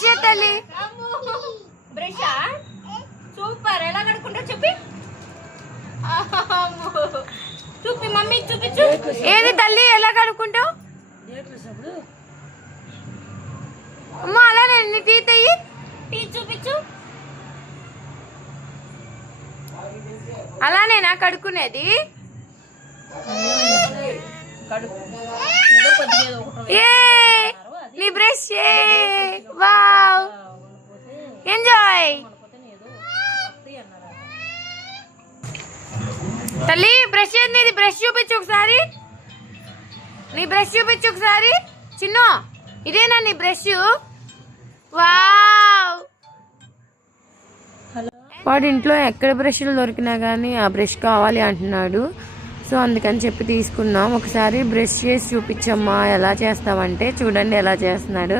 Brush తల్లి. Brush super. ఎలా కడుక్కుంటా చెప్పి చూపి మమ్మీ చూపించు. ఏది తల్లి ఎలా కడుక్కుంటావు? అమ్మ అలానే నీ టీత్ అయ్యి టీ చూపించు. అలానేనా కడుక్కునేది? ఏ నీ బ్రష్ వావ్ ఎంజాయ్. తల్లి బ్రష్ ఏంది? ఇది బ్రష్ చూపించు ఒకసారి. నీ బ్రష్ చూపించు ఒకసారి. చిన్న ఇదేనా నీ బ్రష్? వావ్. వాడి ఇంట్లో ఎక్కడ బ్రష్లు దొరికినా కానీ ఆ బ్రష్ కావాలి అంటున్నాడు. సో అందుకని చెప్పి తీసుకున్నాం. ఒకసారి బ్రష్ చేసి చూపించమ్మా ఎలా చేస్తావంటే చూడండి ఎలా చేస్తున్నాడు.